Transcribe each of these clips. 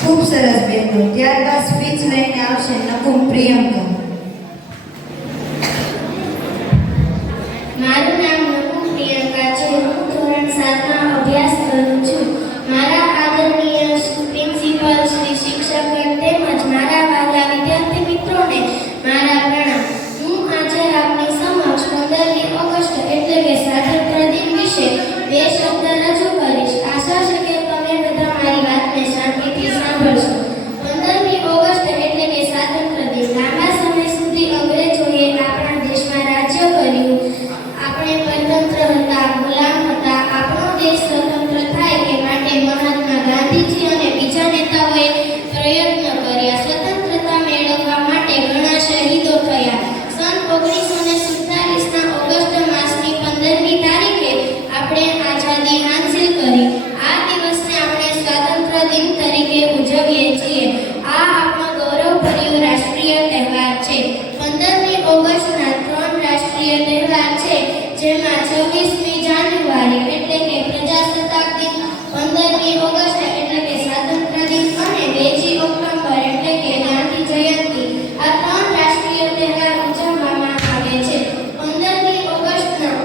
ખૂબ સરસ બહેનો. ત્યારબાદ સ્પીચ લઈને આવશે નકુમ પ્રિયંકા. મારું નામ નકુમ પ્રિયંકા છે. હું ધોરણ 7માં અભ્યાસ કરું છું. મારા આદરણીય પ્રિન્સિપલ શ્રી શિક્ષક તેમજ મારા વાલા વિદ્યાર્થી મિત્રોને મારા પ્રણામ. હું આજે આપની સમક્ષ 15મી ઓગસ્ટ એટલે કે સ્વાતંત્ર્ય દિન વિશે 2 શબ્દ રજૂ કરીશ. આશા છે કે તમે બધા મારી વાતને શાંતિથી સાંભળશો. 15મી ઓગસ્ટ એટલે કે સ્વાતંત્ર્ય દિન. લાંબા સમય સુધી અંગ્રેજોએ આપણા દેશમાં રાજ્ય કર્યું. આપણે પરતંત્ર હતા, ગુલામ હતા. આપણો દેશ સ્વતંત્ર થાય તે માટે મહાત્મા ગાંધીજી અને બીજા નેતાઓએ પ્રયત્ન કર્યા. સ્વતંત્રતા મેળવવા માટે ઘણા શહીદો થયા. સન 1947ના ઓગસ્ટ માસની 15મી તારીખે આપણે આઝાદી હાંસિલ કરી. આ દિવસને આપણે સ્વાતંત્ર્ય દિન તરીકે ઉજવીએ છીએ. આ આપણો ગૌરવભર્યો રાષ્ટ્રીય તહેવાર છે. 15મી ઓગસ્ટના 3 રાષ્ટ્રીય તહેવાર છે, જેમાં 26મી જાન્યુઆરી એટલે કે પ્રજાસત્તાક દિન, 15મી ઓગસ્ટ એટલે કે સ્વાતંત્ર્ય દિન અને 2જી ઓક્ટોબર એટલે કે ગાંધી જયંતિ. આ 3 રાષ્ટ્રીય તહેવાર ઉજવવામાં આવે છે. 15મી ઓગસ્ટના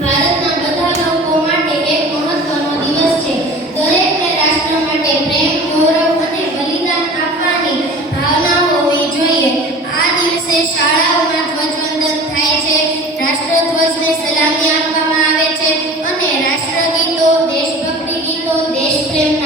ભારતના બધા લોકો માટે એક મહત્વનો દિવસ છે. દરેકને રાષ્ટ્ર માટે પ્રેમ, ગૌરવ અને બલિદાન આપવાની ભાવના હોવી જોઈએ. આ દિવસે શાળાઓમાં ધ્વજવંદન થાય છે, રાષ્ટ્રધ્વજને સલામી આપવામાં આવે છે અને રાષ્ટ્રગીતો, દેશભક્તિ ગીતો, દેશપ્રેમના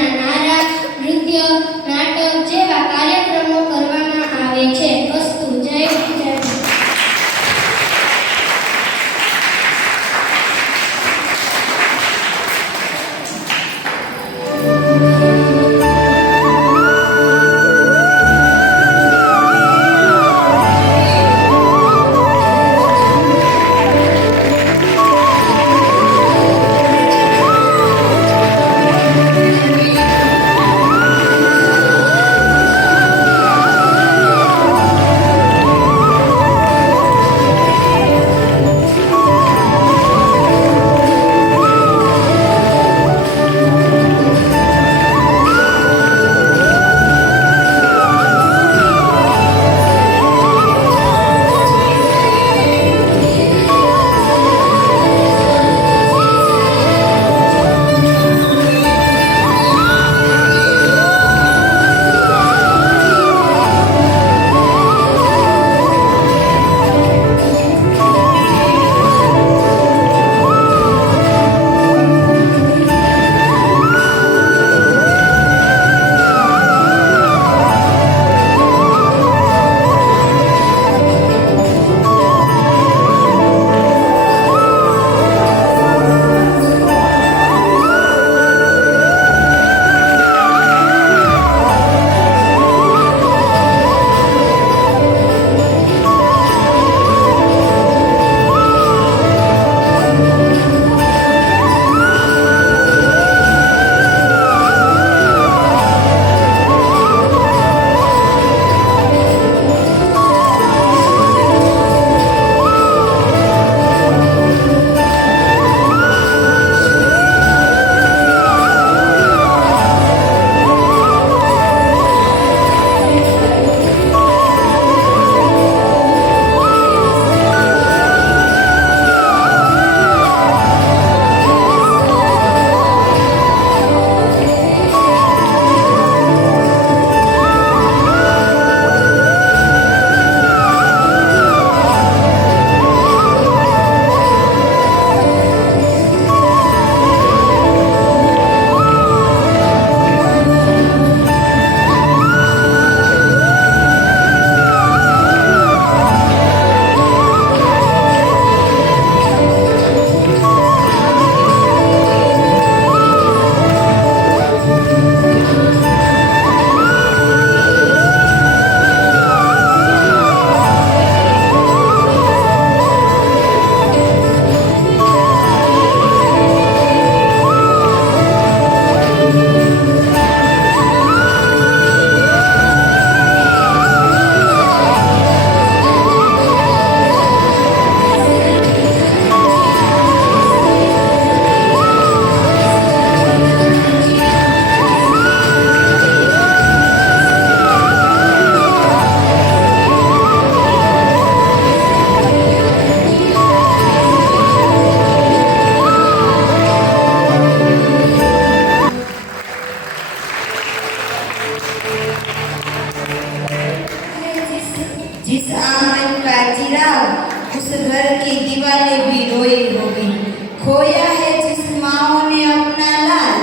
माओ ने अपना लाल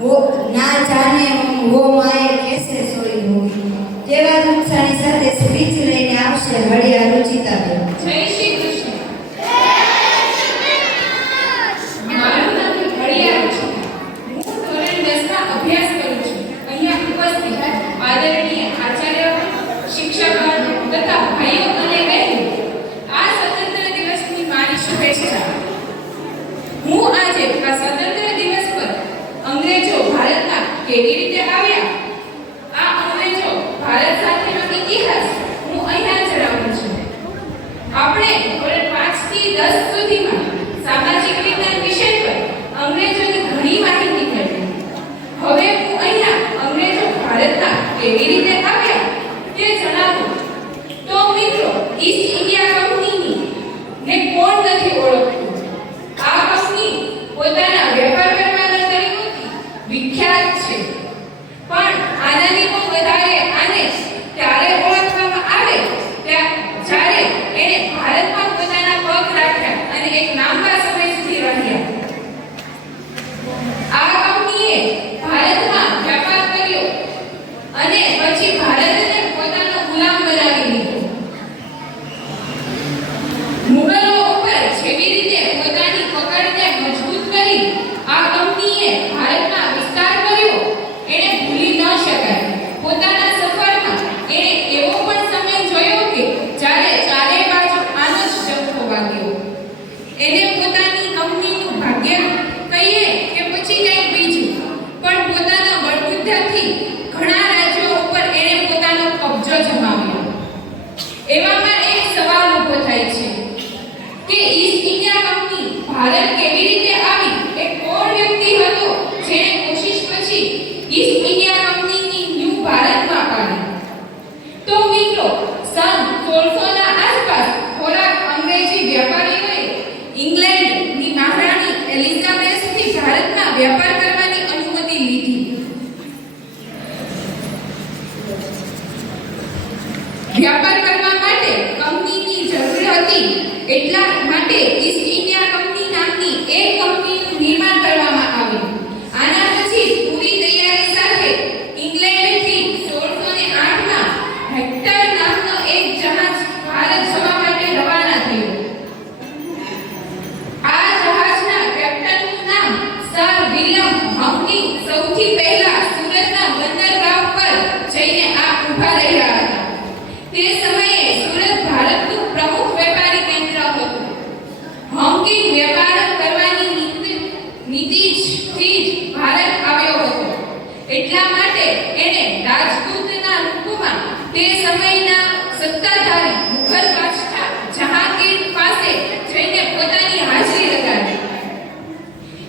वो ना जाने वो माए कैसे सोई होगी। જેવા જ ઉત્સાહની સાથે સ્પીચ લઈને આવશે હળિયા રુચિતાબેન. જય શ્રી કૃષ્ણ. મારું નામ હળિયા રુચિતા. હું ધોરણ 10 માં અભ્યાસ કરું છું. અહીંયા ઉપસ્થિત આદરણીય આચાર્ય, શિક્ષકો તથા ભાઈઓ અને બહેનો, આ સ્વતંત્ર દિવસની મારી શુભેચ્છા. હું આજે આ સ્વતંત્ર દિવસ પર અંગ્રેજો ભારતમાં કેવી રીતે આવ્યા, આ અંગ્રેજો ભારત સાથેનો ઇતિહાસ હું અહીંયા જણાવું છું. આપણે ધોરણ 5 થી 10 સુધીમાં સામાજિક વિજ્ઞાન વિષય પર અંગ્રેજોની ઘણી માહિતી કરી. હવે હું અહીંયા અંગ્રેજો ભારતમાં કેવી રીતે આવ્યા તે જણાવું. તો મિત્રો, ઈસ્ટ ઇન્ડિયા કંપનીની ને કોણ નથી ઓળખતું? આ કંપની પોતાના વેપાર કરવાના તરીકોથી વિખ્યાત છે. પણ આનાથી બહુ વધારે આને ત્યારે ઓળખવામાં આવે જ્યારે એણે ભારતમાં પોતાના પગ રાખ્યા અને એક લાંબા સમય સુધી રહ્યા. આ કંપનીએ ભારતમાં વેપાર કર્યો અને પછી ભારતને પોતાનો ગુલામ બનાવી લીધો. મુગલો ઉપર જેવી રીતે પોતાની પકડને મજબૂત કરી આ કંપનીએ ભારતમાં વિસ્તાર કર્યો, એણે ભૂલી ન શકાય. પોતાના સફરમાં એણે એવો પણ સમય જોયો કે જ્યારે ચારે બાજુ આનો જ ડંકો વાગ્યો. એને પોતાની કંપનીનું ભાગ્ય કહીએ કે પછી કંઈક બીજું, પણ પોતાના બળબુદ્ધિથી ઘણા રાજ્યો ઉપર એણે પોતાનો કબજો જમાવ્યો. એવામાં એક સવાલ ઊભો થાય છે કે ઈસ્ટ ઇન્ડિયા કંપની ભારત કેવી રીતે આવી? એ કોણ વ્યક્તિ હતો જેણે કોશિશ પછી ઈસ્ટ ઇન્ડિયા કંપનીની ન્યૂ ભારતમાં પાડી? તો મિત્રો, સન 1600 ના આસપાસ થોડાક અંગ્રેજી વેપારીઓએ ઇંગ્લેન્ડની મહારાણી એલિઝાબેથથી ભારતમાં વેપાર કરવાની અનુમતિ લીધી. વ્યાપાર કરવા માટે કંપનીની જરૂર હતી. એટલા માટે ઈસ્ટ ઇન્ડિયા કંપની નામની એક કંપનીનું નિર્માણ કરવામાં આવ્યું. આના પછી પૂરી તૈયારી સાથે ઇંગ્લેન્ડથી 1608માં હેક્ટર નામનો એક જહાજ ભારત જવા માટે રવાના થયું. આ જહાજના કેપ્ટનનું નામ સર વિલિયમ હંકિંગ સૌથી પહેલા સુરતના બંદરગાહ પર જઈને ઊભા રહ્યા હતા. તે સમયે સુરત ભારતનું પ્રમુખ વેપારી કેન્દ્ર હતું. હંકિંગ વેપાર કરવાની નીતિથી જ ભારત આવ્યો હતો. એટલા માટે એણે રાજદૂતના રૂપમાં તે સમયના સત્તાધારી મુઘલ બાદશાહ જહાંગીર પાસે જઈને પોતાની હાજરી લગાવી.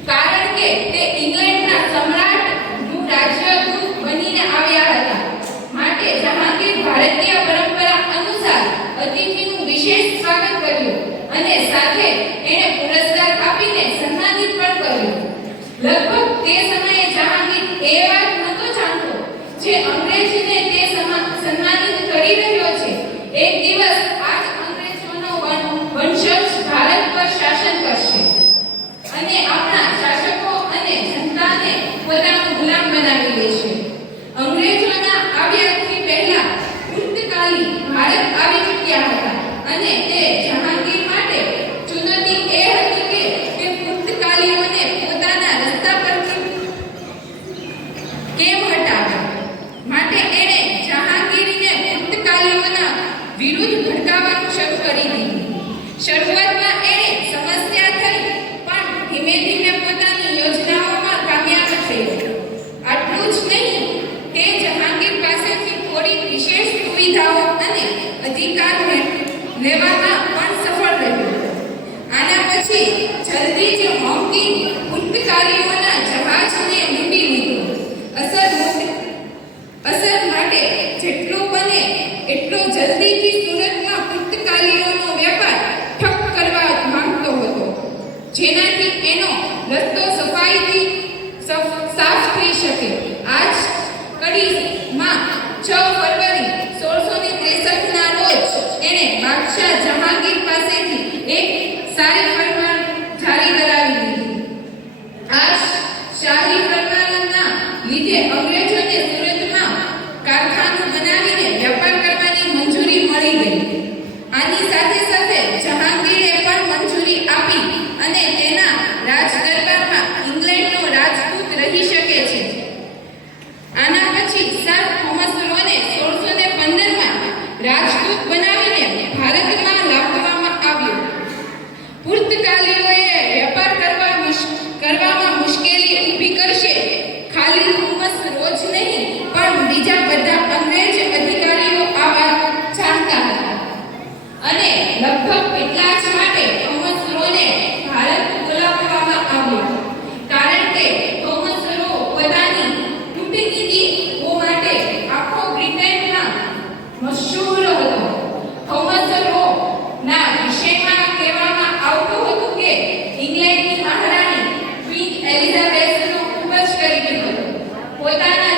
કારણ કે તે ઇંગ્લેન્ડના સમ્રાટનું રાજદૂત બનીને આવ્યા હતા. માટે જહાંગીર ભારતીય પરંપરા અનુસાર અતિથિનું વિશેષ સ્વાગત કર્યું અને સાથે એણે પુરસ્કાર આપીને સન્માનિત પણ કર્યું. લગભગ તે સમયે જહાંગીર એ વાત નહોતો જાણતો જે અંગ્રેજને તે સન્માનિત કરી રહ્યો છે. એક દિવસ આ જ અંગ્રેજોનો વંશજ ભારત પર શાસન કરશે અને આપણા શાસકો અને જનતાને પોતાનો ગુલામ બનાવી લેશે. અંગ્રેજોના આવ્યાથી પહેલા પુર્તગાલી ભારત આવી ચૂક્યા હતા અને તે જહાંગીર માટે ચુનૌતી એ હતી કે પુર્તગાલીઓને પોતાના રસ્તા પરથી કેમ હટાવવા. માટે એણે જહાંગીરને પુર્તગાલીઓના વિરુદ્ધ ભડકાવવાનું શરૂ કરી દીધું. શરૂઆતમાં એણે સમસ્યા થઈ, પણ ધીમે ધીમે પોતાની યોજનાઓમાં કામયાબ થયો. આટલું જ નહીં, તે જહાંગીર પાસેથી થોડી વિશેષ સુવિધાઓ અને અધિકાર લેવામાં પણ સફળ રહ્યો. આના પછી જલ્દી જ હંકિંગ પુર્તગાલીઓના જહાજને લૂંટી લીધું. અસર માટે જેટલું બને એટલો જલ્દીથી સુરતમાં પુર્તગાલીઓનો વેપાર ઠપ કરવા માંગતો હતો, જેનાથી એનો રસ્તો સફાઈથી સાફ થઈ શકે. આ જ કડીમાં 6 ફરવરી 1663 ના રોજ એણે બાદશાહ જહાંગીર પાસેથી એક સારી ફરમાન જારી કરાવી દીધી. લીધે અંગ્રેજોને સુરતમાં કારખાનું બનાવીને વેપાર કરવાની મંજૂરી મળી ગઈ. આની સાથે સાથે જહાંગીરે પણ મંજૂરી આપી અને તેના રાજ દરબારમાં ઇંગ્લેન્ડનો રાજદૂત રહી શકે છે. આના પછી સર થોમસ રોને 1615માં રાજદૂત બનાવીને ભારતમાં લાવવામાં આવ્યો. પુર્તગાલીઓએ વેપાર કરવામાં મુશ્કેલી ઊભી કરશે. ખાલી થોમસ રોજ નહીં પણ બીજા બધા અંગ્રેજ અધિકારીઓ આ વાત જાણતા હતા અને લગભગ એટલા જ માટે થોમસ રોને ભારત બોલાવવામાં આવ્યો. કારણ કે થોમસ રો પોતાની કૂટનીતિઓ માટે આખો બ્રિટનમાં મશહૂર હતો. થોમસ રો ના વિષયમાં કહેવામાં આવતું હતું કે ઇંગ્લેન્ડની મહારાણી ક્વીન એલિઝાબેથનો ખૂબ જ કરીબી હતો. પોતાના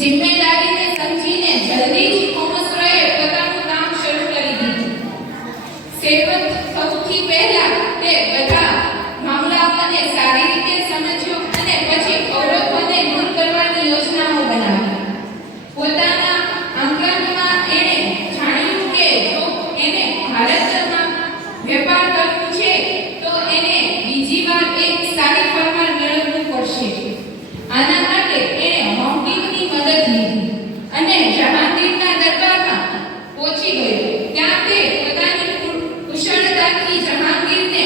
જિમ્મેદારીને સમજીને જલ્દી જ થોમસ રોએ પોતાનું કામ શરૂ કરી દીધું. સૌથી પહેલા તે બધા મામલાઓને સારી રીતે સમજ્યો અને પછી અવરોધોને દૂર કરવાની યોજનાઓ બનાવી. પોતાના આંદોલનમાં એણે જાણ્યું કે જો એને ભારતમાં વેપાર કરવું છે તો એને બીજી વાર એક સારી પરમાર મેળવવું પડશે. આના માટે એણે હોંગિંગની મદદ લીધી અને જહાંગીરના દરબારમાં પહોંચી ગયો. ત્યાં તે પોતાની કુશળતાથી જહાંગીરને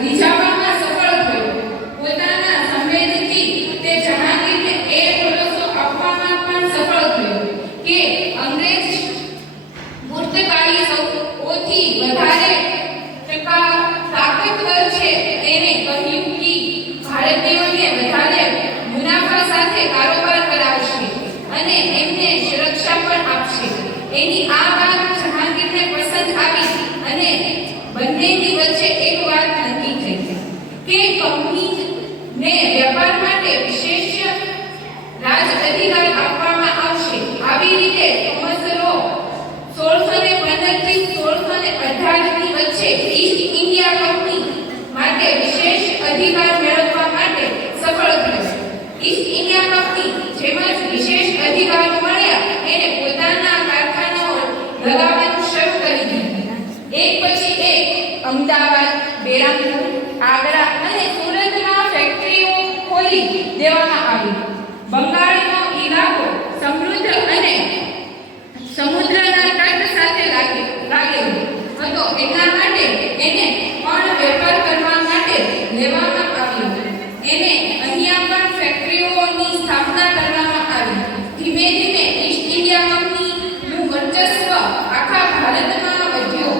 રીઝવવામાં સફળ થયો. પોતાના સંવેદનથી તે જહાંગીરને એ ભરોસો આપવામાં પણ સફળ થયો કે અંગ્રેજ પુર્તગાલી સૌથી વધારે તાકાતવર છે. તેણે કહ્યું કે ભારતીયોને વધારે મુનાફા સાથે કારોબાર કરાવશે અને એમને સુરક્ષા પણ આપશે. એની આ વાત જહાંગીરને પસંદ આવી અને બંનેની વચ્ચે એક વાત નક્કી થઈ કે કંપનીને વેપાર માટે વિશેષ રાજ અધિકાર આપવામાં આવશે. આવી રીતે થોમસ રો 1615 થી 1618 ની વચ્ચે ઈસ્ટ ઇન્ડિયા કંપની માટે વિશેષ અધિકાર મેળવવા માટે સફળ થયો. ઈસ્ટ ઇન્ડિયા કંપની જેમ જ વિશેષ અધિકારો મળ્યા એને પોતાના કારખાનાઓ લગાવવાનું શરૂ કરી દીધું. એક પછી એક અમદાવાદ, બેરામપુર, આગ્રા અને સુરતમાં ફેક્ટરીઓ ખોલી દેવામાં આવી. બંગાળનો ઇલાકો સમૃદ્ધ અને સમુદ્રના તટ સાથે લાગેલો હતો. એટલા માટે એને પણ વેપાર કરવા માટે લેવામાં આવ્યો. એને અહીંયા પણ ફેક્ટરીઓની સ્થાપના કરવામાં આવી. ધીમે ધીમે ઈસ્ટ ઇન્ડિયા કંપનીનું વર્ચસ્વ આખા ભારતમાં વધ્યો.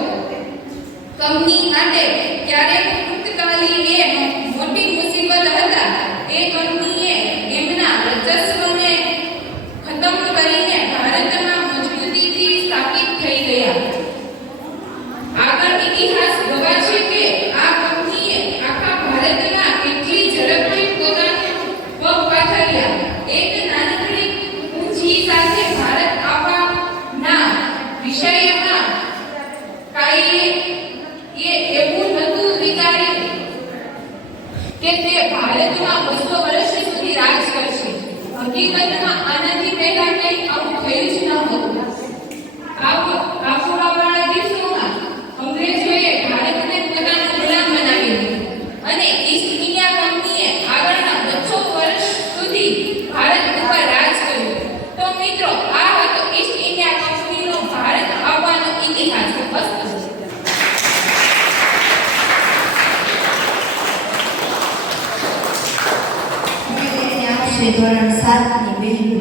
કંપની માટે ક્યારેક પુર્તગાલી એ મોટી મુસીબત હતા. એ કંપનીએ એમના વર્ચસ્વને ખતમ કરીને ભારતમાં મજબૂતીથી સ્થાપિત થઈ ગયા. આગળ ઇતિહાસ ગવાશે કે આ કંપનીએ આખા ભારતમાં કેટલી ઝડપથી પોતાનું પગ પાથર્યા. એક નાનકડી પૂંજી સાથે ભારત આવવાના વિષયમાં કાંઈ એવું નહોતું વિચાર્યું કે તે ભારતમાં 200 વર્ષ સુધી રાજ કરશે. હકીકતમાં આનાથી પહેલા કંઈ આવું થયું જ ન હતું. બાપુરાવાળા દિવસોમાં અંગ્રેજોએ ભારતને પોતાનો ગુલામ બનાવી દીધો અને ઈસ્ટ ઇન્ડિયા કંપનીએ આગળના 200 વર્ષ સુધી ભારત ઉપર રાજ કર્યું. તો મિત્રો, આ હતો ઈસ્ટ ઇન્ડિયા કંપનીનો ભારત આવવાનો ઇતિહાસ. ધોરણ 7 ની બહેનો.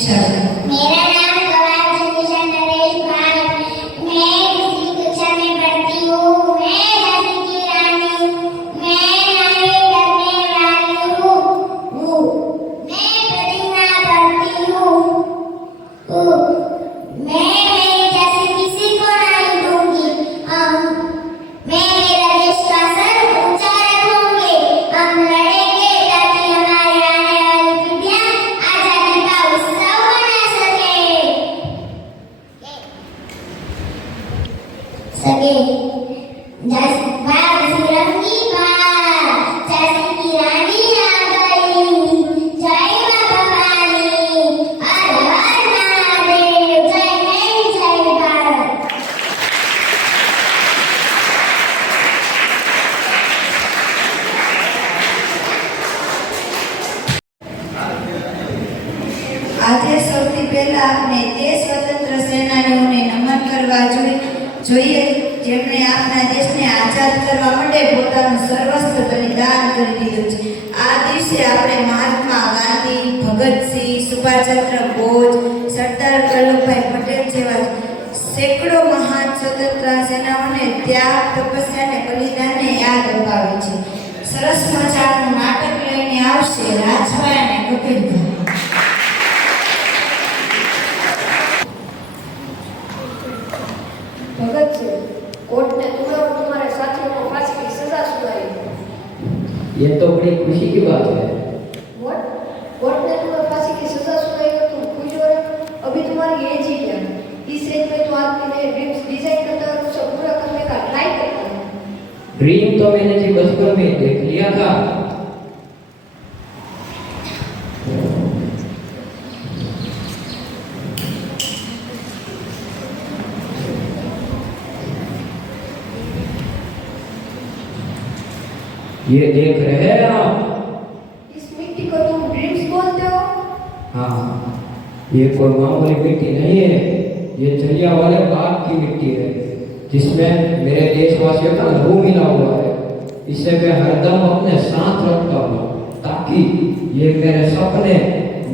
निशान। मेरा नाम गवार जनीशा नरेश भारत। मैं दूसरी कक्षा में पढ़ती हूँ। मैं झांसी की रानी हूँ। मैं नहीं डरने वाली हूँ। मैं प्रतिज्ञा करती हूँ। मैं मेरी जैसी किसी को नहीं दूंगी। मैं मेरा देश का सर ऊंचा रखूंगी। हम लड़ेंगे ताकि हमारी आने वाली पीढ़ियां आजादी का उत्सव मना सके। भारत तिरंगी बात, झांसी की रानी आ गई। जय माता रानी, हर हर महादेव, जय हिंद, जय भारत। આજે સૌથી પહેલા આપણે તે સ્વતંત્ર સેનાનીઓને નમન કરવા જોઈએ જેમણે આપણા દેશને આઝાદ કરવા માટે પોતાનું સર્વસ્વ બલિદાન કરી દીધું છે. આ દિવસે આપણે મહાત્મા ગાંધી, ભગતસિંહ, સુભાષચંદ્ર બોઝ, સરદાર વલ્લભભાઈ પટેલ જેવા સેંકડો મહાન સ્વતંત્ર સેનાઓને ત્યાગ, તપસ્યા અને બલિદાનને યાદ અપાવે છે. સરસ મજાનું નાટક લઈને આવશે રાજભાઈ અને કપિલભાઈ. भगत सिंह, कोर्ट ने तुम्हें और तुम्हारे साथियों को फांसी की सजा सुनाई। ये तो बड़ी खुशी की बात है। व्हाट? कोर्ट ने तुम्हें फांसी की सजा सुनाई तो तुम खुश हो रहे हो? अभी तुम्हारी एज ही क्या है? इस एज में तो आदमी ने ड्रीम्स डिजाइन करता है और उसे पूरा करने का ट्राई करता है। ड्रीम तो मैंने जी बचपन में देख लिया था। ये देख रहे हैं आप? इस मिट्टी को तुम ड्रीम्स बोलते हो? हाँ, ये कोई मामूली मिट्टी नहीं है। ये जलियांवाला बाग की मिट्टी है जिसमें मेरे देशवासियों का लहू मिला हुआ है। इसे मैं हरदम अपने साथ रखता हूँ ताकि ये मेरे सपने,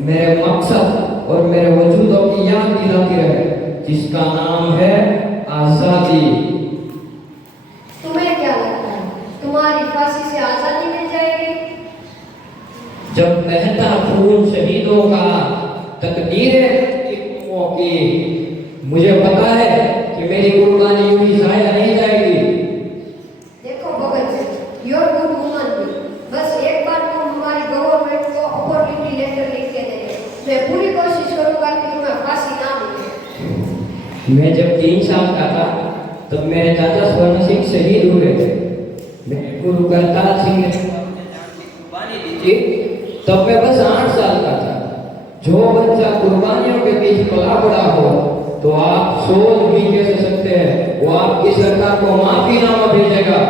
मेरे मकसद और मेरे वजूदों की याद दिलाती रहे, जिसका नाम है आज़ादी। तुम्हें क्या लगता है तुम्हारी फांसी से आजादी मिल जाएगी? जब बहता खून शहीदों का तकदीरें की, मुझे पता है कि मेरी कुर्बानी यूं ही जाया नहीं जाएगी। देखो Bhagat Singh, your good woman भी। बस एक बार तुम हमारी गवर्नमेंट को अपॉर्चुनिटी लेटर लिख के देंगे। मैं पूरी कोशिश करूंगा कि तुम्हें फांसी ना मिले। मैं जब 3 साल का था तब मेरे दादा स्वर्ण सिंह शहीद हुए थे। मेरे गुरु करतार सिंह ने कुर्बानी दी थी तब मैं बस 8 साल का था। जो बच्चा कुर्बानियों के बीच पला बड़ा हो तो आप सोच भी कैसे सकते हैं वो आपकी सरकार को माफीनामा भेजेगा।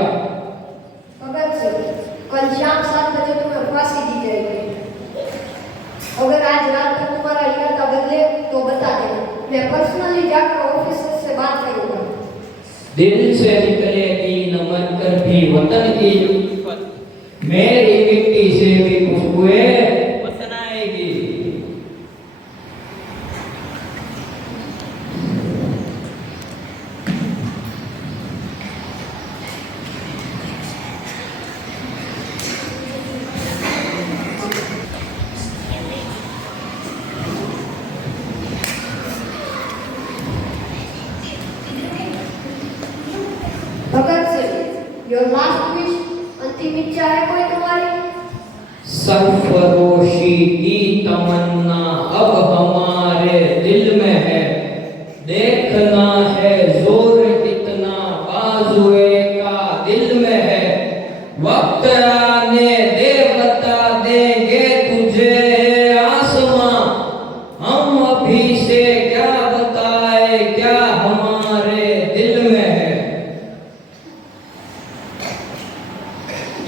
भगत सिंह, कल शाम 7 बजे तुम्हें फांसी दी जाएगी। अगर आज रात तक तुम्हारा इरादा बदले तो बता देना। मैं पर्सनली जाकर ऑफिसर से बात करूंगा। दिल से निकलेगी नमन कर भी वतन की उल्फत, मेरी मिट्टी से भी खुशबुएं वतन आएगी। Bhagat Singh, your last wish, अंतिम इच्छा है कोई तुम्हारी? सरफरोशी की तमन्ना अब हमारे दिल में है। देखना है जोर कितना बाजुए का दिल में है। वक्त आने दे बता देंगे तुझे आसमां, हम अभी से क्या बताए क्या हमारे दिल में है।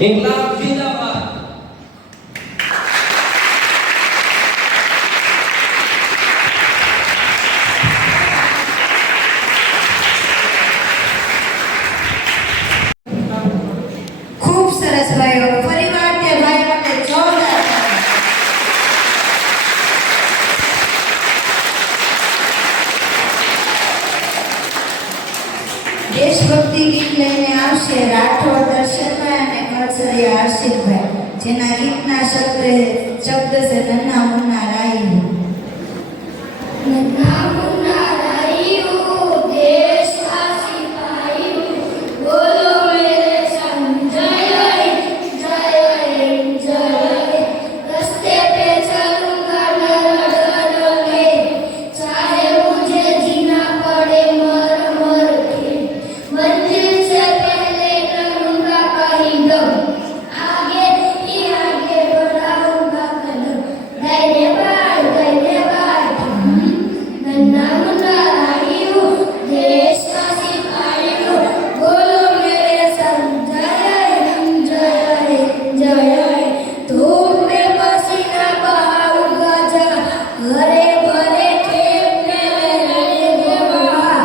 इंकलाब जिंदाबाद। ખૂબ સરસ ભાઈઓ. ફરીવાર તે ભાઈ માટે જોરદાર તાળી. દેશભક્તિ ગીત લઈને આવશે રાઠોડ દર્શનભાઈ અને કળસરિયા હર્ષિતભાઈ, જેના ગીતના શબ્દ છે નન્ના મુન્ના રાઈ. નન્ના મુન્ના રાયું દેશવાસી ભાઈયું, બોલો મેરે સંજય જય જય. રસ્તે पे चलूंगा डर डर के, चाहे मुझे जीना पड़े मर मर के. मंजिल से पहले करूंगा कहीं दम, आगे ही आगे बढ़ाऊंगा कदम. धन्यवाद धन्यवाद. नन्ना मुन्ना राहियो देशवासी भाइयों, बोलो मेरे संजय जय जय. धूप में पसीना बहाऊंगा जा, हरे भरे खेत में रहेंगे वहाँ.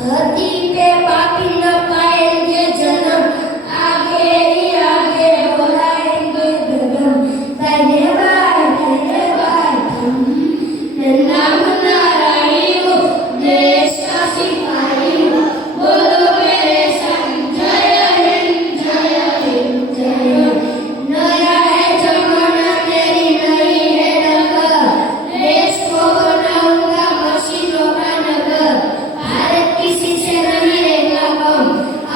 धरती पे पापी न पाएंगे जन्म, आगे ही आगे बढ़ाएंगे कदम. धन्यवाद धन्यवाद. नन्ना मुन्ना राहियो देशवासी भाइयों, बोलो मेरे संजय जय जय. नया है जमाना तेरी नई है डगर, देश को बनाऊंगा मशीनों का नगर. भारत किसी से नहीं रहेगा कम,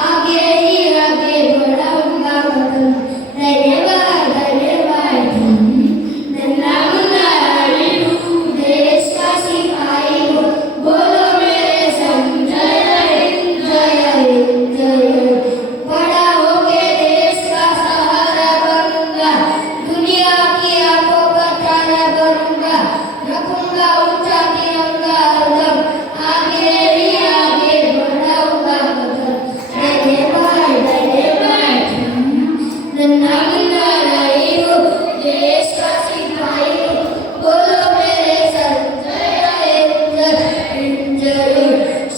आगे ही आगे बढ़ाऊंगा कदम. धन्यवाद धन्यवाद. नन्ना मुन्ना राहियो देशवासी भाइयों, बोलो मेरे संजय जय जय. बड़ा होके देश का सहारा बनूंगा, दुनिया की आंखों का तारा बनूंगा. रखूंगा ऊंचा तिरंगा हरदम, आगे ही आगे बढ़ाऊंगा कदम. धन्यवाद धन्यवाद. नन्ना मुन्ना राहियो देशवासी भाइयों, बोलो मेरे संजय जय.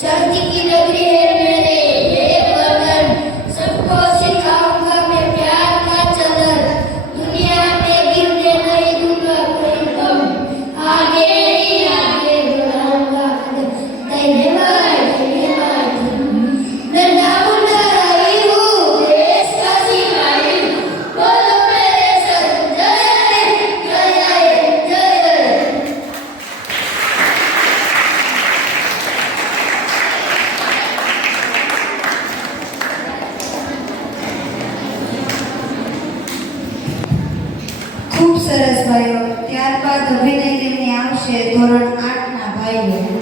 शांति की नगरी है मेरे ये वतन, सबको सिखाऊंगा मैं प्यार का चलन. दुनिया में गिरने नहीं दूंगा कोई दम, आगे ही आगे बढ़ाऊंगा कदम. धन्यवाद धन्यवाद. नन्ना मुन्ना राहियो देशवासी भाइयों, बोलो मेरे संजय जय जय. ખૂબ સરસ ભાઈઓ. ત્યારબાદ અભિનય લઈને આવશે ધોરણ 8ના ભાઈઓ.